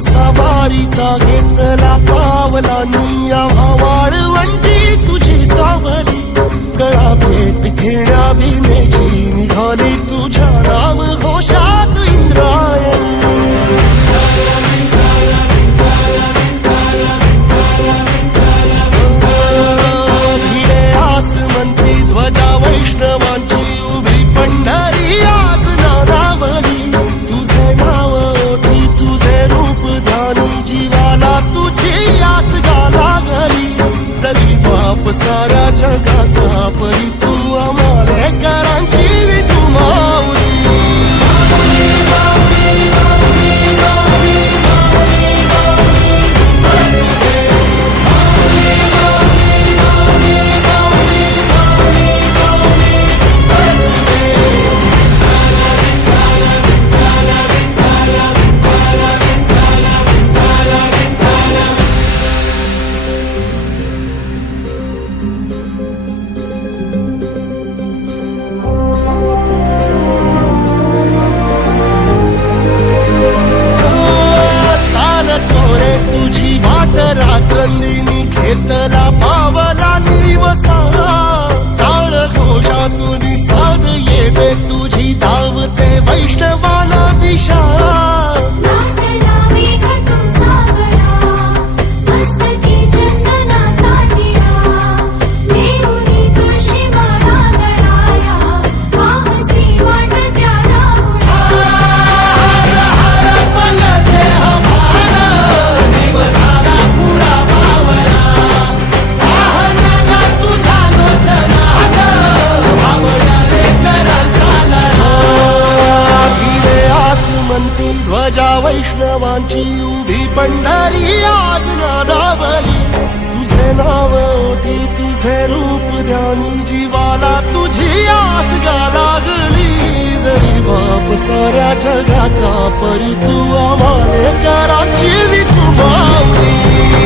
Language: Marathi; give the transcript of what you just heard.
सवारीचा घेतला पावलांनी आम्हा वाळवंटी तुझी सावली गळा भेट घेण्या बिनेची निघाली तुझ्या नाम घोषात इंद्रायणी भिडे आसमंती ध्वजा वैष्णवांची उभी पंढरी आज नादावली तुझे नाव ओठी तुझे रूप ध्यानी जीवाला तुझी आस लागली जरी बाप साऱ्या जगाचा परी तू आमालेकरांची विठू माऊली तुझी वाट रात्रंदिनी घेतला पावला निवसा टाळ घोषातून साध येते तुझी धावते वैष्णवाला दिशा ध्वजा वैष्णवांची उभी पंढरी आज नादावली तुझे नाव ओठी तुझे रूप ध्यानी जीवाला तुझी आस लागली जरी बाप साऱ्या जगाचा परी तू आमालेकरांची विठू माऊली